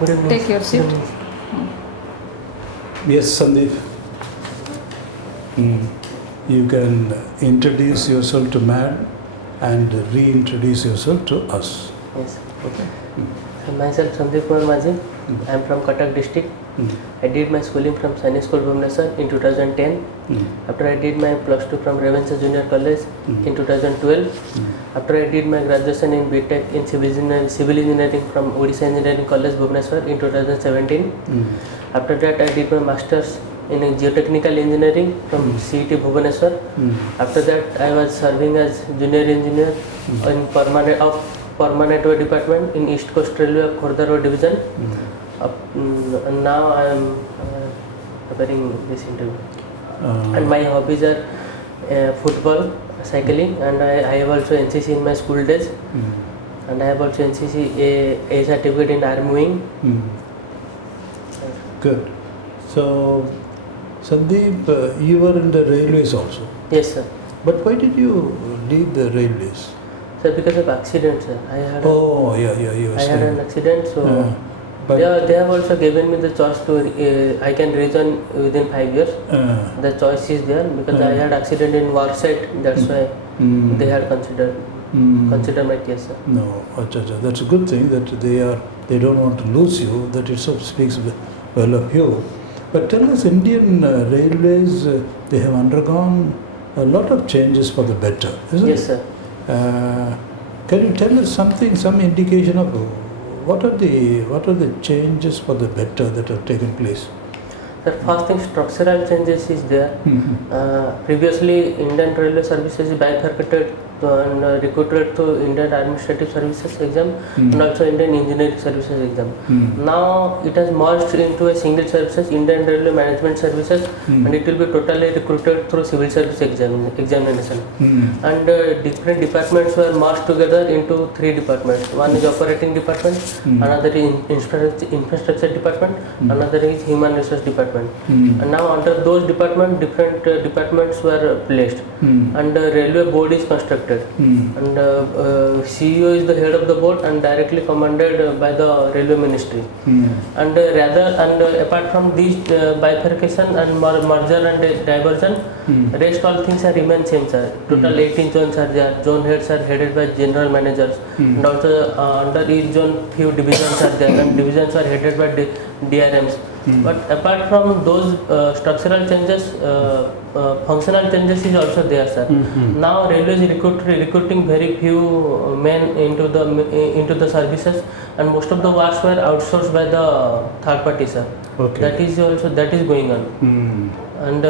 Good evening. Take your seat. Yes, Sandeep. You can introduce yourself to MAD and reintroduce yourself to us. Yes. Okay. Myself Sandeep Kumar MAJHI. I am from Cuttack district. I did my schooling from Sainik School, Bhubaneswar in 2010. After I did my +2 from Ravenshaw Junior College in 2012. After I did my graduation in BTech in Civil Engineering from Odisha Engineering College, Bhubaneswar in 2017. After that I did my Masters in Geotechnical Engineering from CET Bhubaneswar. After that I was serving as Junior Engineer in Permanent Way Department in East Coast Railway Khordha Road Division. And now I am preparing this interview. And my hobbies are football, cycling, and I have also NCC in my school days. And I have also NCC A certificate in army wing. Good. So, Sandeep, you were in the railways also. Yes, sir. But why did you leave the railways? Sir, because of accident, sir. I had an accident, so they have also given me the choice to I can resign within 5 years. The choice is there because I had accident in war site. That's why they had considered my case, sir. No, that's a good thing that they don't want to lose you. That itself speaks well of you. But tell us, Indian railways, they have undergone a lot of changes for the better, isn't it? Yes, sir. Can you tell us something, some indication of what are the changes for the better that have taken place? The first thing, structural changes is there. Previously, Indian Railway Services is bifurcated and recruited to Indian Administrative Services exam and also Indian Engineering Services exam. Now it has merged into a single services, Indian Railway Management Services, and it will be totally recruited through civil service examination. And different departments were merged together into 3 departments. One is operating department, another is infrastructure department, another is human resource department. And now under those departments, different departments were placed, and the railway board is constructed. And CEO is the head of the board and directly commanded by the railway ministry. And apart from these bifurcation and merger and diversion, rest all things are remain same, sir. Total 18 zones are there. Zone heads are headed by general managers, and also under each zone few divisions are there, and divisions are headed by DRMs. But apart from those structural changes, functional changes is also there, sir. Now railway is recruiting very few men into the services, and most of the works were outsourced by the third party, sir. Okay. That is going on. And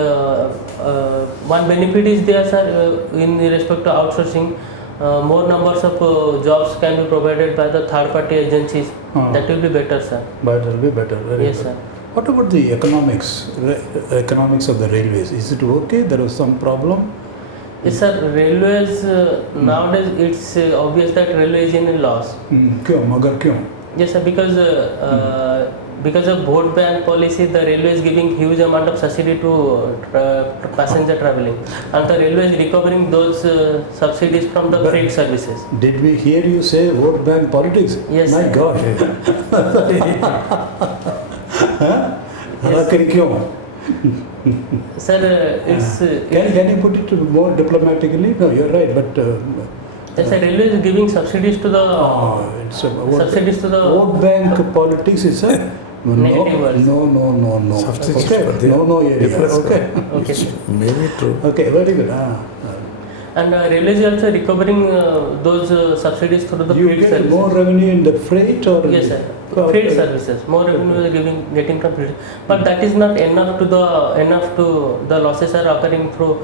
one benefit is there, sir, in respect to outsourcing. More numbers of jobs can be provided by the third party agencies. That will be better, sir. But it will be better. Yes, sir. What about the economics of the railways? Is it okay? There was some problem? Yes, sir. Railways nowadays it's obvious that railway is in a loss. Kyun? Yes, sir. Because of vote ban policy, the railway is giving huge amount of subsidy to passenger traveling, and the railway is recovering those subsidies from the freight services. Did we hear you say vote bank politics? Yes. My gosh. Sir, it's can you put it more diplomatically? No, you're right, but yes, sir. Railway is giving subsidies to the vote bank politics is a negative words. No. Substitute Okay. for the- No area. Yes. Okay. Okay, sir. Maybe true. Okay, very good. And railway is also recovering those subsidies through the You freight get services. more revenue in the freight or? Yes, sir. Freight services. More revenue is getting from freight, but that is not enough to the losses are occurring through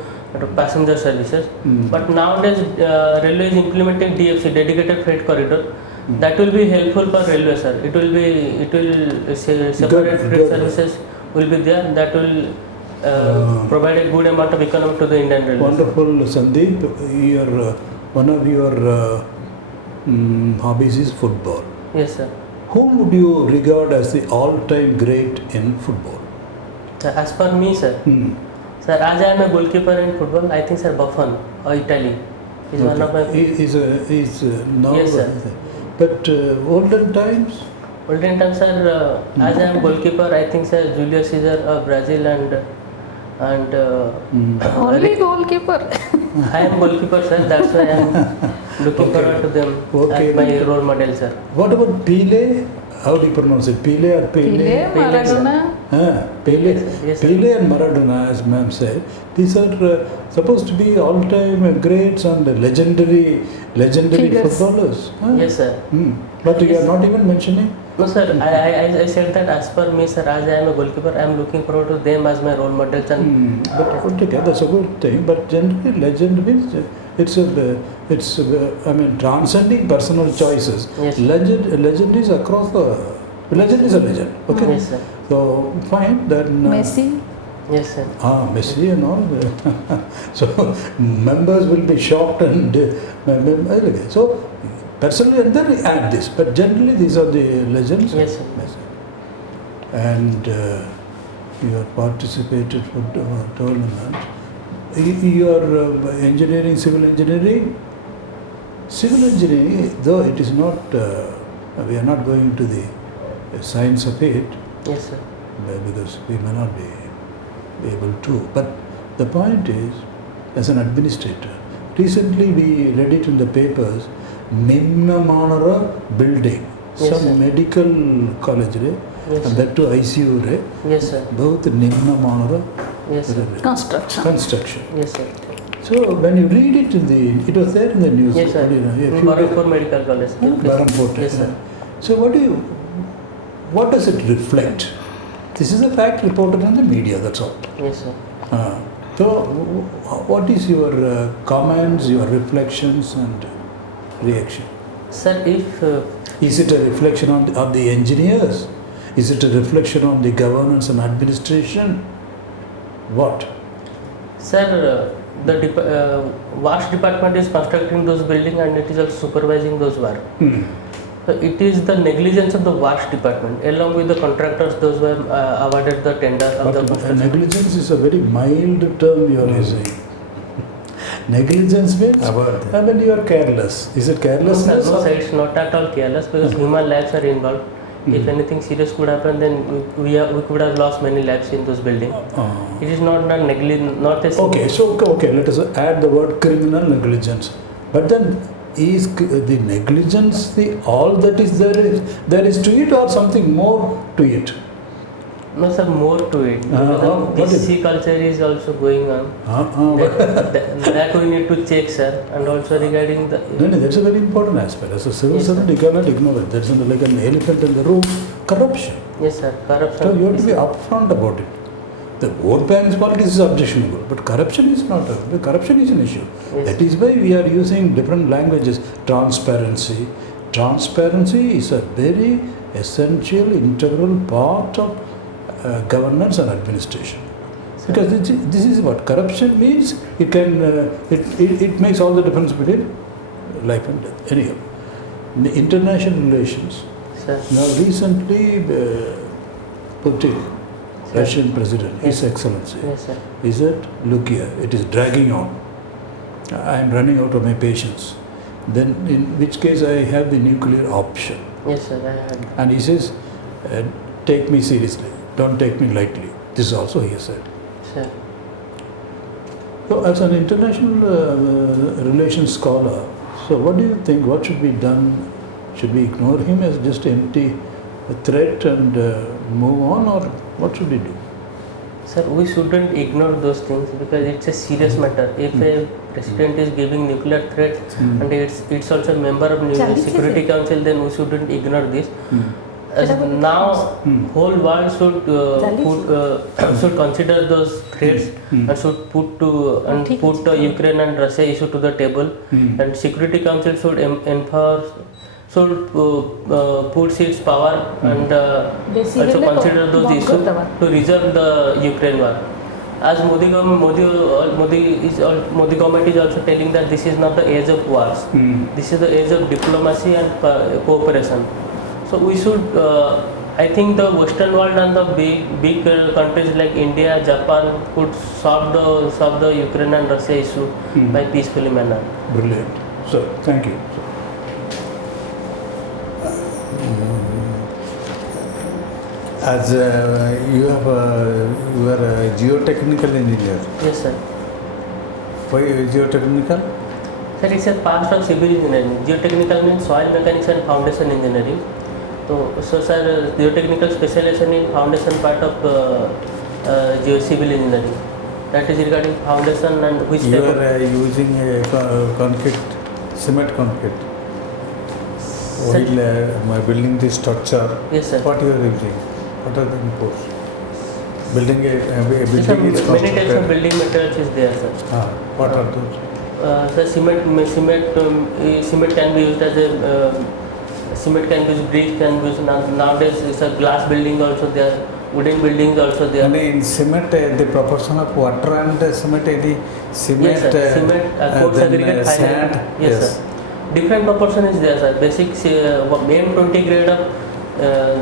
passenger services. But nowadays railway is implementing DFC, dedicated freight corridor. That will be helpful for railway, sir. It will separate freight services will be there. That will provide a good amount of economy to the Indian railways. Wonderful, Sandeep. One of your hobbies is football. Yes, sir. Whom would you regard as the all-time great in football? As per me, sir. Sir, as I am a goalkeeper in football, I think, sir, Buffon of Italy is one of my. He's now. Yes, sir. But olden times. Olden times, sir, as I am goalkeeper, I think, sir, Julius Caesar of Brazil and Only goalkeeper. I am goalkeeper, sir. That's why I am looking forward to them as my role model, sir. What about Pele? How do you pronounce it? Pele or Pele? Pele, Maradona. Pele, Yes, sir. Pele and Maradona, as ma'am said, these are supposed to be all-time greats and legendary Figures. footballers. Yes, sir. But you are not even mentioning. No, sir. I said that as per me, sir, as I am a goalkeeper, I am looking forward to them as my role models. And But okay, that's a good thing. But generally, legend means it's I mean transcending personal choices. Yes. Legend is across the. Legend is a legend. Okay. Yes, sir. So fine then. Messi. Yes, sir. Messi and all. So members will be shocked and okay. So personally, and then we add this. But generally, these are the legends. Yes, sir. And you have participated for tournament. You are engineering, civil engineering. Civil engineering, though it is not, we are not going to the science of it. Yes, sir. Because we may not be able to. But the point is, as an administrator, recently we read it in the papers, Nimnamanara building, Yes, some sir. medical college, Yes, and that to ICU, Yes, sir. both Nimnamanara Yes, sir. construction. Yes, sir. So when you read it it was there in the news. Yes, sir. Barampur Medical College. Barampur. Yes, sir. So what does it reflect? This is a fact reported in the media, that's all. Yes, sir. So what is your comments, your reflections and reaction? Sir, if Is it a reflection on the engineers? Is it a reflection on the governance and administration? What? Sir, the WAS department is constructing those buildings and it is also supervising those work. So it is the negligence of the WAS department along with the contractors, those who have awarded the tender of the But construction. negligence is a very mild term you are using. Negligence means when you are careless. Is it No, carelessness? sir, it's not at all careless because human lives are involved. If anything serious could happen, then we could have lost many lives in those buildings. It is not not a Okay, so let us add the word criminal negligence. But then is the negligence all that is there is to it or something more to it? No, sir, more to it. what is PC culture is also going on. That we need to check, sir. And also regarding the No, that's a very important aspect. As a civil servant, you cannot ignore it. That's like an elephant in the room. Corruption. yes, sir, corruption. So you have to be upfront about it. The vote banks politics is objectionable, but corruption is not. Corruption is an issue. Yes. That is why we are using different languages. Transparency. Transparency is a very essential, integral part of governance and administration. Because this is what corruption means. It can it makes all the difference between life and death. Anyhow, the international relations. Sir. Now recently, Putin, Russian President, His Excellency, Yes, sir. he said, "Look here, it is dragging on. I am running out of my patience. Then, in which case, I have the nuclear option." Yes, sir. I had. And he says, "Take me seriously. Don't take me lightly." This also he has said. Sir. So, as an international relations scholar, so what do you think? What should be done? Should we ignore him as just empty threat and move on, or what should we do? Sir, we shouldn't ignore those things because it's a serious matter. If a president is giving nuclear threat and it's also a member of Security Council, then we shouldn't ignore this. As now, whole world should consider those threats and should put the Ukraine and Russia issue to the table, and Security Council should enforce. Should put its power and also consider those issues to resolve the Ukraine war. As Modi government is also telling that this is not the age of wars. This is the age of diplomacy and cooperation. So we should, I think the Western world and the big countries like India, Japan could solve the Ukraine and Russia issue by peacefully manner. Brilliant. So, thank you. As you are a geotechnical engineer. Yes, sir. Why geotechnical? Sir, it's a part of civil engineering. Geotechnical means soil mechanics and foundation engineering. So sir, geotechnical specialization in foundation part of civil engineering. That is regarding foundation and which You type are using concrete, cement concrete. Sir. While building the structure, Yes, sir. what you are using? What are the inputs? Building a Yes, building sir, is many types of constructed. building materials is there, sir. What are those? The cement can be used as a cement can be used, brick can be used. Nowadays, it's a glass building also there, wooden buildings also there. And in cement, the proportion of water and cement, any cement, Yes, sir. Cement, coarse then aggregate, fine sand. aggregate. Yes, sir. Different proportion is there, sir. Basic M20 grade of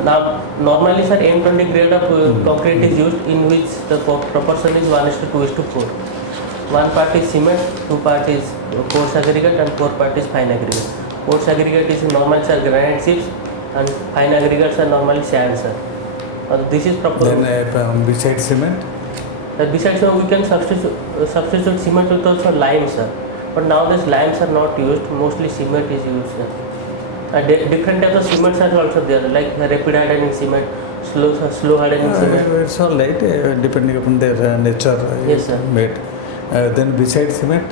now normally, sir, M20 grade of concrete is used, in which the proportion is 1:2:4. One part is cement, two part is coarse aggregate, and four part is fine aggregate. Coarse aggregate is normal, sir, granite chips, and fine aggregates are normally sand, sir. This is proper. Then besides cement, Besides, we can substitute cement with also lime, sir. But nowadays limes are not used. Mostly cement is used, sir. Different types of cements are also there, like rapid hardening cement, slow hardening cement. it's all right, depending upon their nature. Yes, sir. Made. Then besides cement,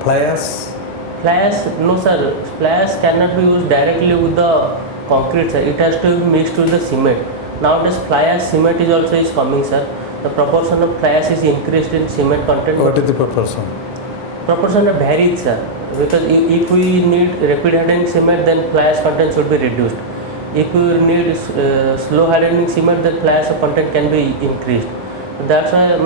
fly ash. Fly ash, no, sir. Fly ash cannot be used directly with the concrete, sir. It has to be mixed with the cement. Nowadays, fly ash cement is also coming, sir. The proportion of fly ash is increased in cement content. What is the proportion? Proportion varies, sir. Because if we need rapid hardening cement, then fly ash content should be reduced. If we need slow hardening cement, then fly ash content can be increased. That's why,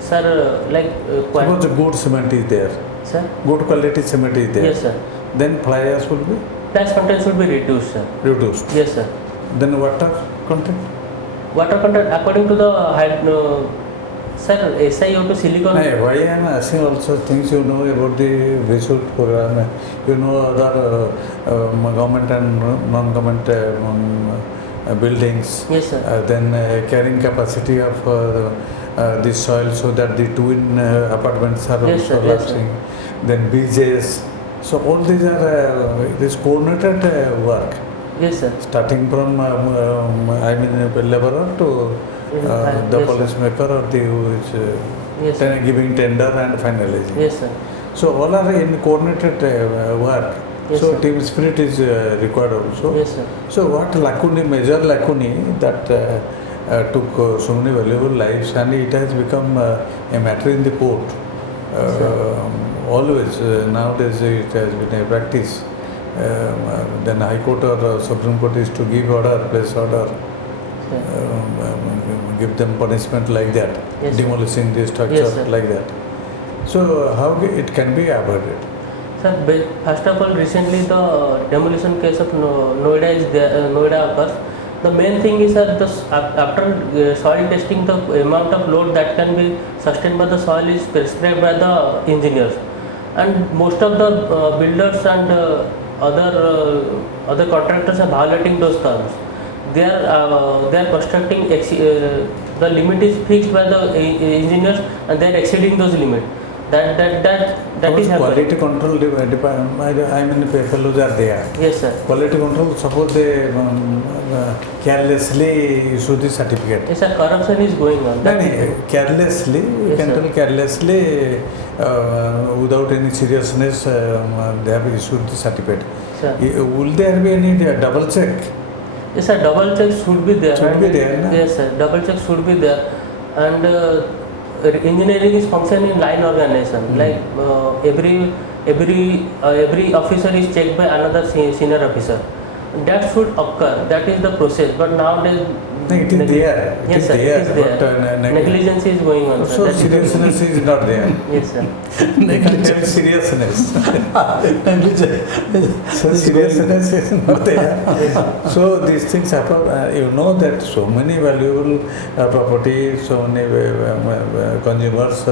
sir, like. Suppose a good cement is there. Sir? Good quality cement is there. Yes, sir. Then fly ash will be Fly ash content should be reduced, sir. reduced. Yes, sir. Then water content. Water content according to the sir, SiO2 silicon. Why I am asking also things you know about the visual program. You know other government and non-government buildings. Yes, sir. Then carrying capacity of the soil so that the twin apartments are Yes, also sir. Yes, sir. lasting. Then BJs. So all these are this coordinated work. Yes, sir. Starting from laborer to the Yes, policy maker or the Yes, sir. giving tender and finalizing. Yes, sir. So all are in coordinated work. Yes, So sir. team spirit is required also. Yes, sir. So what major lacunae that took so many valuable lives, and it has become a matter in the court. Always nowadays it has been a practice. Then High Court or Supreme Court is to give order, place order, give them punishment like that, Yes, sir. demolishing the structure Yes, sir. like that. So how it can be avoided? Sir, first of all, recently the demolition case of Noida is there. Noida occurs. The main thing is that after soil testing, the amount of load that can be sustained by the soil is prescribed by the engineers, and most of the builders and other contractors are violating those terms. They are constructing the limit is fixed by the engineers, and they are exceeding those limits. That is happening. Quality control department, I mean people are there. Yes, sir. Quality control, suppose they carelessly issue the certificate. Yes, sir. Corruption is going on. Carelessly, you Yes, can sir. tell carelessly, without any seriousness, they have issued the certificate. Sir. Will there be any double check? Yes, sir. Double check should be there. Should be there, na? Yes, sir. Double check should be there, and engineering is function in line organization. Like every officer is checked by another senior officer. That should occur. That is the process. But nowadays, No, it is there. It yes, is sir. there. It is there. But, Negligence is going on. so That is- seriousness is not there. Yes, sir. Negligence, seriousness. So seriousness is not there. So these things happen. You know that so many valuable property, so many consumers,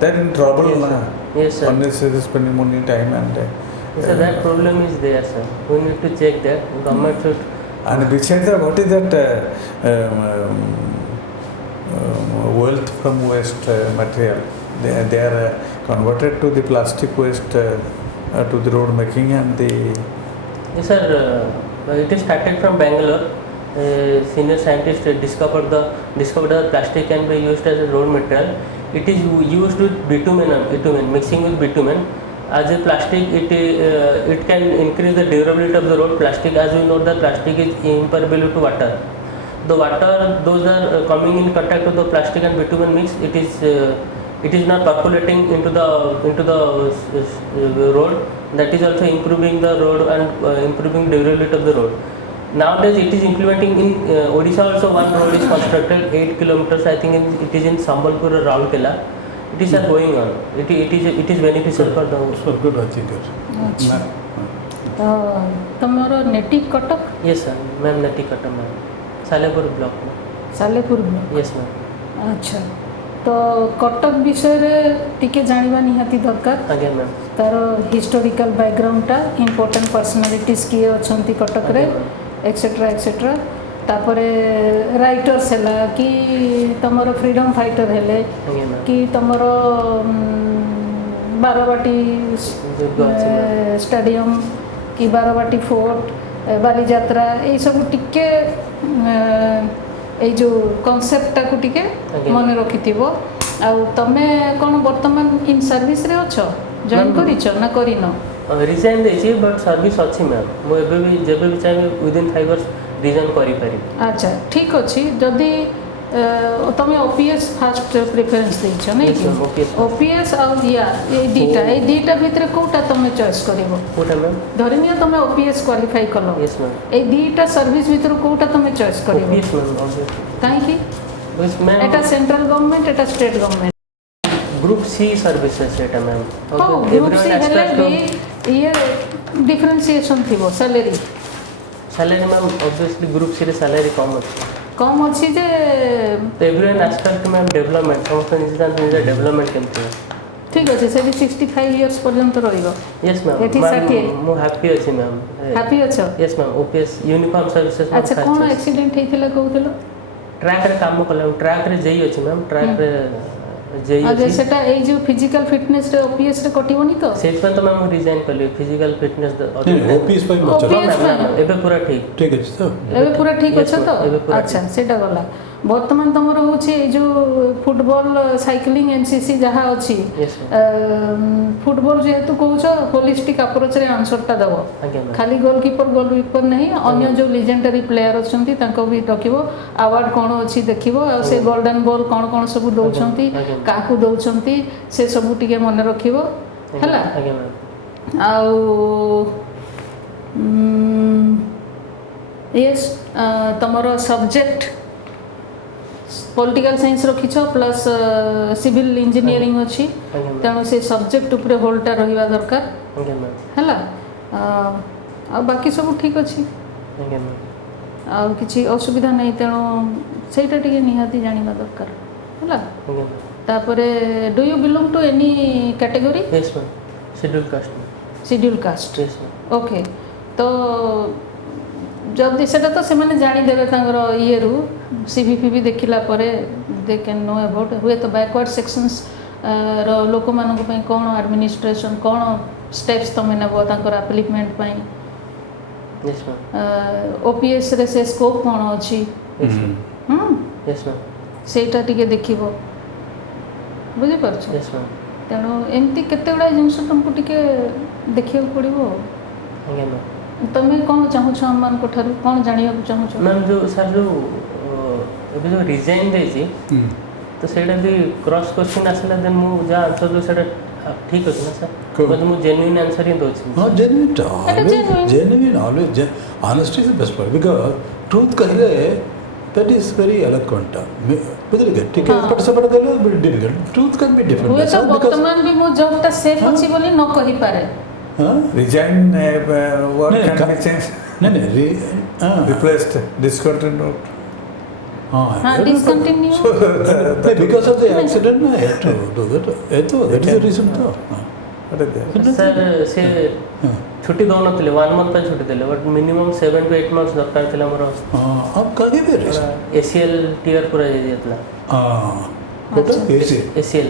they're in trouble. Yes, Na. sir. Yes, sir. Unnecessary spending money, time, and So that problem is there, sir. We need to check that. Government should And besides that, what is that wealth from waste material? They are converted to the plastic waste to the road making and the. Yes, sir. It is started from Bengal. Senior scientist discovered the plastic can be used as a road material. It is used with bitumen, mixing with bitumen. As a plastic, it can increase the durability of the road. Plastic, as we know, the plastic is impermeable to water. The water, those are coming in contact with the plastic and bitumen mix. It is not percolating into the road. That is also improving the road and improving durability of the road. Nowadays, it is implementing in Odisha also. One road is constructed 8 kilometers. I think it is in Sambalpur or Raulkela. It is going on. It is beneficial for the. So good, I think. अच्छा तमरो native Cuttack Yes, sir. Ma'am, Nati Kata, ma'am. Salapur block. Salepur block Yes, ma'am. अच्छा तो कटक विषय रे टिके जानिबा निहाती दरकार Again, ma'am. तार हिस्टोरिकल बैकग्राउंड टा इंपोर्टेंट पर्सनालिटीज किए अछंती कटक रे एक्सेट्रा एक्सेट्रा तापरे राइटर्स हैला कि तमरो फ्रीडम फाइटर हेले Again, ma'am. कि तमरो बारवाटी स्टेडियम कि बारवाटी फोर्ट बालीजात्रा ये सब टिके এই जो कॉन्सेप्ट को टिके मन रखिथिबो आ तमे कोन वर्तमान इन सर्विस रे अछो जॉइन करिछो ना करिनो रिजाइन देछि बट सर्विस अछि मैम मो एबे भी जेबे भी चाहे विद इन 5 इयर्स रिजाइन करि पारि अच्छा ठीक अछि जदी तमे ओपीएस फर्स्ट प्रेफरेंस देछो नै Yes, ma'am, OPS. ओपीएस आ या ए डीटा भितर कोटा तमे चॉइस करिवो कोटा मैम धरिनिया तमे ओपीएस क्वालिफाई कलो यस मैम ए डीटा सर्विस भितर कोटा तमे चॉइस करिवो यस मैम ऑब्वियसली काहे कि बस मैम एटा सेंट्रल गवर्नमेंट एटा state government group C services एटा मैम हां ग्रुप सी हेले भी ये डिफरेंशिएशन थिबो salary salary ma'am obviously group C रे सैलरी कम अछि जे एवरीवन एस्पेक्ट मैम डेवलपमेंट समस्त निजे डेवलपमेंट केमते ठीक अछि से 65 इयर्स पर्यंत रहिबो यस मैम एटी साठी मो हैप्पी अछि मैम हैप्पी अछो yes ma'am OPS uniform services अच्छा कोन एक्सीडेंट हेतिला कहउतलो ट्रैक रे काम कला ट्रैक रे जेई अछि मैम ट्रैक रे जेई अजे अछि सेटा ए जो फिजिकल फिटनेस रे ओपीएस रे कटिवनी तो सेट पे तो मैम रिजाइन कर लियो फिजिकल फिटनेस ओपीएस पे न चलो OPS एबे पूरा ठीक ठीक अछि तो एबे पूरा ठीक Yes, अछ तो एबे पूरा अच्छा सेटा गला वर्तमान तमर होछि ए जो फुटबॉल साइक्लिंग एनसीसी जहा अछि यस फुटबॉल जेहेतु कहउछ होलिस्टिक अप्रोच रे आंसर टा दबो मैम खाली गोलकीपर नहीं अन्य जो लेजेंडरी प्लेयर अछंती तांको भी रखिबो अवार्ड कोन अछि देखिबो आ से गोल्डन बॉल कोन सब दउछंती काकू दउछंती से सब टिके मन रखिबो हला आगे मैम आउ यस तमरो सब्जेक्ट पॉलिटिकल साइंस रखिछ प्लस सिविल इंजीनियरिंग अछि तेणु से सब्जेक्ट ऊपर होल्डटा रहिबा दरकार आगे मैम हला आ बाकी सब ठीक अछि आगे मैम आ किछि असुविधा नै तेणु सेटा टिके निहाती जानिबा दरकार हला आगे मैम तापरे do you belong to any category yes ma'am scheduled caste yes ma'am okay तो जब सेटा तो से माने जानि देबे तांगर ये रु सीवीपी भी देखिला परे दे कैन नो अबाउट हुए तो बैकवर्ड सेक्शंस रो लोक मानक पई कोन एडमिनिस्ट्रेशन कोन स्टेप्स तमे नेबो तांकर एप्लीमेंट पई यस मैम ओपीएस रे से स्कोप कोन अछि यस मैम सेटा टिके देखिबो बुझि परछ यस मैम तेणु एमती केतेगुड़ा जिनस तुमको टिके देखिया पड़िबो आगे मैम तमे कोन चाहू छ हमन को ठारू कोन जानिया को चाहू छ मैम जो सर जो अभी जो रिजाइन देछि तो सेटा भी क्रॉस क्वेश्चन आसला देन मु जा आंसर जो सेटा ठीक अछि ना सर बट मु जेन्युइन आंसर ही दोछि हाँ genuine always honesty is the best part because truth कहले that is very eloquent बुझले के ठीक है बट सब देले बड़ी difficult truth can be different हुए तो वर्तमान भी मो जॉब ता सेफ अछि बोली न कहि पारे Resign what can be changed? नहीं Replaced, discontinued. हाँ discontinue because of the accident I had to do that. That is the reason. What is that? Sir से छुट्टी दौनथिले 1 मंथ पे छुट्टी देले बट मिनिमम 7 to 8 months दरकार थिला मोर आप कहीं भी रहे ACL टियर पूरा जे दियतला कोटा ऐसे ACL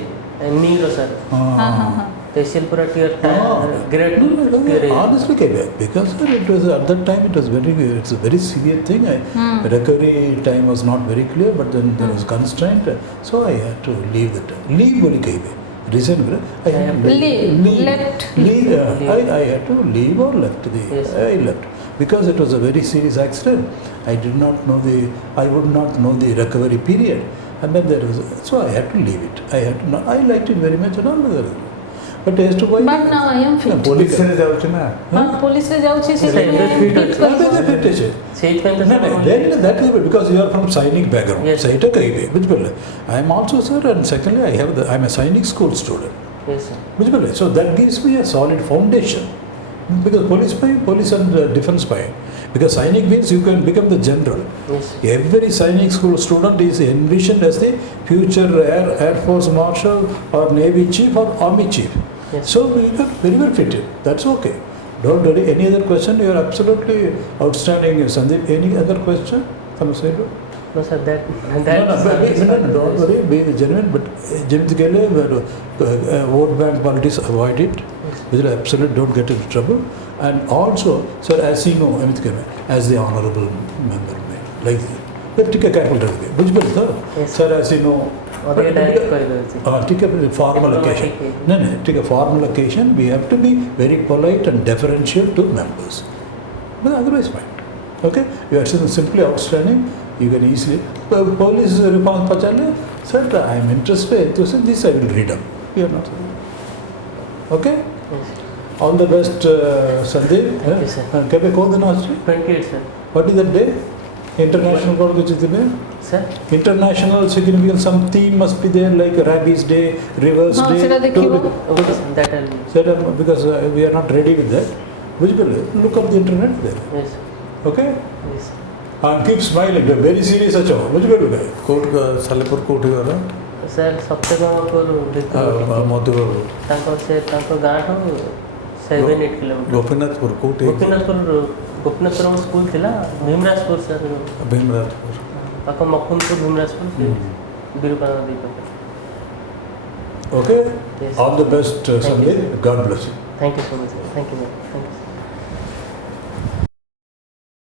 नी रो सर हाँ ACL पूरा tear grade tear honestly because it was at that time it's a very severe thing. Recovery time was not very clear, but then there was constraint, so I had to leave बोली कहीं पे reason I had I had to leave or left I left because it was a very serious accident. I would not know the recovery period, and then so I had to leave it. I liked it very much and all that. But as to why but now I am fit police रे जाउछि ना police रे जाउछि से that is because you are from Sainik background. Saita kahibe bujhpale. I am also sir, and secondly I am a Sainik school student. yes sir bujhpale. So that gives me a solid foundation because police and defense because Sainik means you can become the general. yes Every Sainik school student is envisioned as the future Air Force Marshal or Navy Chief or Army Chief. Yes. So we got very well fitted. That's okay. Don't worry. Any other question? You are absolutely outstanding, Sandeep. Any other question? no sir that No, don't worry. Be genuine. But vote bank politics, avoid it. Absolutely don't get into trouble. And also, sir, as you know, as the honorable member, like that, take a careful review. Yes. Sir, as you know, take a formal occasion. No, take a formal occasion. We have to be very polite and deferential to members. But otherwise, fine. Okay? You are simply outstanding. You can easily. Police response pachale. Sir, I am interested. So this I will read up. You are not. Okay? yes All the best, Sandeep. Thank you, sir. Kebe ko din aaj? 28 sir What is that day? International call which is there? sir International significance, some theme must be there like Rabies Day, Rivers Day. सेटा देखिबो okay sir that I'll Sir, because we are not ready with that. Which will look up the internet there. yes Okay? yes And keep smiling. They're very serious. Acha. Which will be? Court का Salepur court गरा sir सप्तगांव Madhubabu तांको से तांको गाँ ठो 7-8 kilometre Gopinathpur court Gopinathpur school थिला भीमराजपुर sir भीमराजपुर पाको मखुनपुर भीमराजपुर बिरुपा नदी पर Okay? Yes. All the best, Thank you, Sandeep. God bless you. thank you so much sir. Thank you sir.